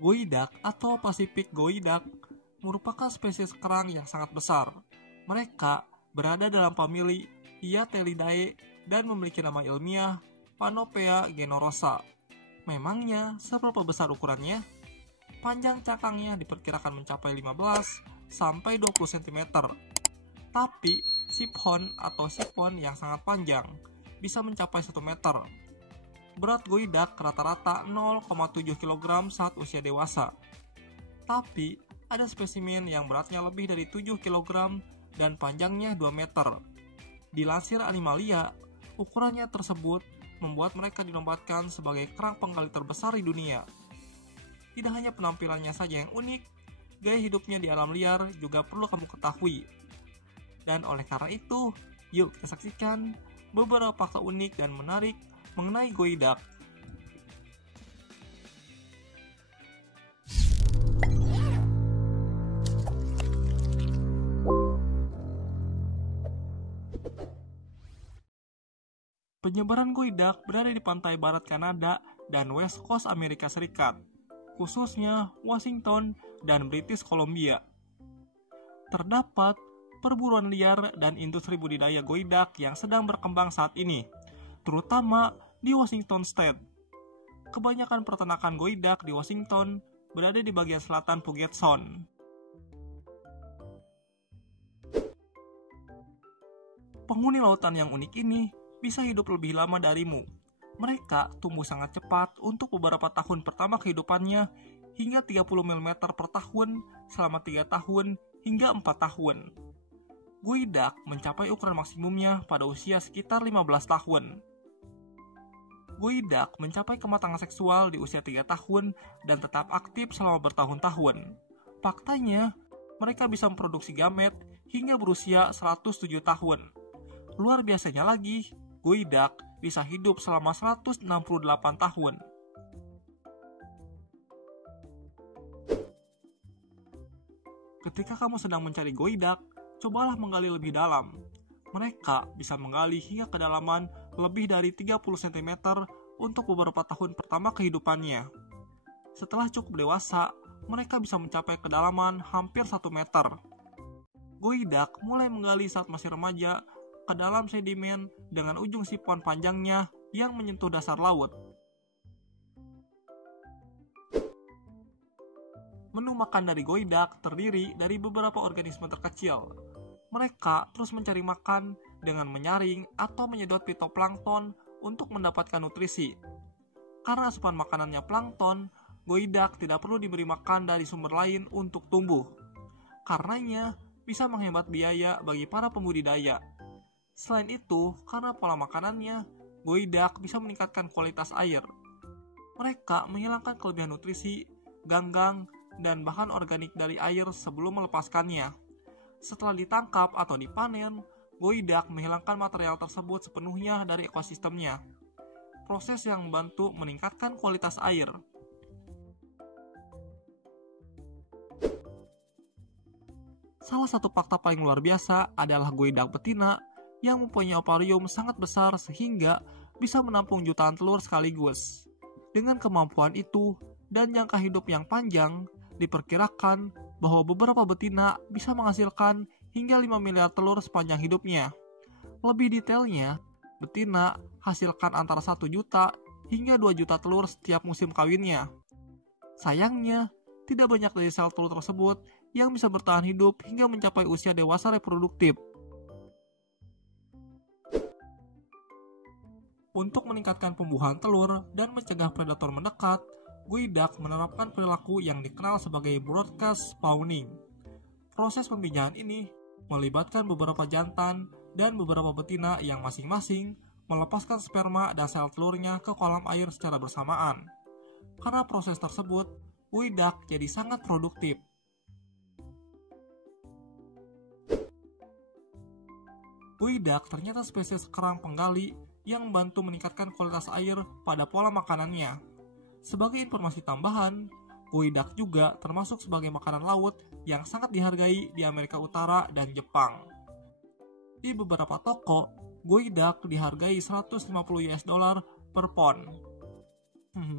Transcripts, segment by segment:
Geoidak atau Pacific geoidak merupakan spesies kerang yang sangat besar. Mereka berada dalam famili Hyatelidae dan memiliki nama ilmiah Panopea genorosa. Memangnya seberapa besar ukurannya? Panjang cangkangnya diperkirakan mencapai 15 sampai 20 cm. Tapi siphon atau sipon yang sangat panjang bisa mencapai 1 meter. Berat geoidak rata-rata 0,7 kg saat usia dewasa. Tapi ada spesimen yang beratnya lebih dari 7 kg dan panjangnya 2 meter. Dilansir Animalia, ukurannya tersebut membuat mereka dinobatkan sebagai kerang penggali terbesar di dunia. Tidak hanya penampilannya saja yang unik, gaya hidupnya di alam liar juga perlu kamu ketahui. Dan oleh karena itu, yuk kita saksikan beberapa fakta unik dan menarik mengenai geoidak. Penyebaran geoidak berada di pantai barat Kanada dan West Coast Amerika Serikat, khususnya Washington dan British Columbia. Terdapat perburuan liar dan industri budidaya geoidak yang sedang berkembang saat ini, terutama di Washington State. Kebanyakan peternakan geoidak di Washington berada di bagian selatan Puget Sound. Penghuni lautan yang unik ini bisa hidup lebih lama darimu. Mereka tumbuh sangat cepat untuk beberapa tahun pertama kehidupannya hingga 30 mm per tahun selama 3 tahun hingga 4 tahun. Geoidak mencapai ukuran maksimumnya pada usia sekitar 15 tahun. Geoidak mencapai kematangan seksual di usia 3 tahun dan tetap aktif selama bertahun-tahun. Faktanya, mereka bisa memproduksi gamet hingga berusia 107 tahun. Luar biasanya lagi, geoidak bisa hidup selama 168 tahun. Ketika kamu sedang mencari geoidak, cobalah menggali lebih dalam. Mereka bisa menggali hingga kedalaman lebih dari 30 cm untuk beberapa tahun pertama kehidupannya. Setelah cukup dewasa, mereka bisa mencapai kedalaman hampir 1 meter. Geoidak mulai menggali saat masih remaja ke dalam sedimen dengan ujung sipon panjangnya yang menyentuh dasar laut. Menu makan dari geoidak terdiri dari beberapa organisme terkecil. Mereka terus mencari makan dengan menyaring atau menyedot fitoplankton untuk mendapatkan nutrisi. Karena asupan makanannya plankton, geoidak tidak perlu diberi makan dari sumber lain untuk tumbuh. Karenanya bisa menghemat biaya bagi para pembudidaya. Selain itu, karena pola makanannya, geoidak bisa meningkatkan kualitas air. Mereka menghilangkan kelebihan nutrisi, ganggang, dan bahan organik dari air sebelum melepaskannya. Setelah ditangkap atau dipanen, geoidak menghilangkan material tersebut sepenuhnya dari ekosistemnya. Proses yang membantu meningkatkan kualitas air. Salah satu fakta paling luar biasa adalah geoidak betina yang mempunyai akuarium sangat besar sehingga bisa menampung jutaan telur sekaligus. Dengan kemampuan itu dan jangka hidup yang panjang, diperkirakan bahwa beberapa betina bisa menghasilkan hingga 5 miliar telur sepanjang hidupnya. Lebih detailnya, betina hasilkan antara 1 juta hingga 2 juta telur setiap musim kawinnya. Sayangnya, tidak banyak dari sel telur tersebut yang bisa bertahan hidup hingga mencapai usia dewasa reproduktif. Untuk meningkatkan pembuahan telur dan mencegah predator mendekat, geoidak menerapkan perilaku yang dikenal sebagai broadcast spawning. Proses pemijahan ini melibatkan beberapa jantan dan beberapa betina yang masing-masing melepaskan sperma dan sel telurnya ke kolam air secara bersamaan. Karena proses tersebut, geoidak jadi sangat produktif. Geoidak ternyata spesies kerang penggali yang membantu meningkatkan kualitas air pada pola makanannya. Sebagai informasi tambahan, geoidak juga termasuk sebagai makanan laut yang sangat dihargai di Amerika Utara dan Jepang. Di beberapa toko, geoidak dihargai $150 per pon.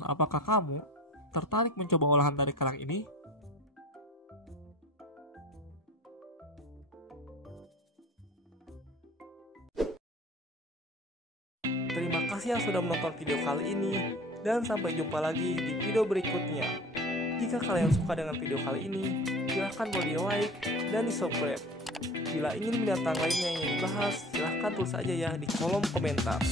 Apakah kamu Tertarik mencoba olahan dari kerang ini? Terima kasih yang sudah menonton video kali ini, dan sampai jumpa lagi di video berikutnya. Jika kalian suka dengan video kali ini, silahkan boleh di like dan di subscribe. Bila ingin binatang lainnya yang ingin dibahas, silahkan tulis aja ya di kolom komentar.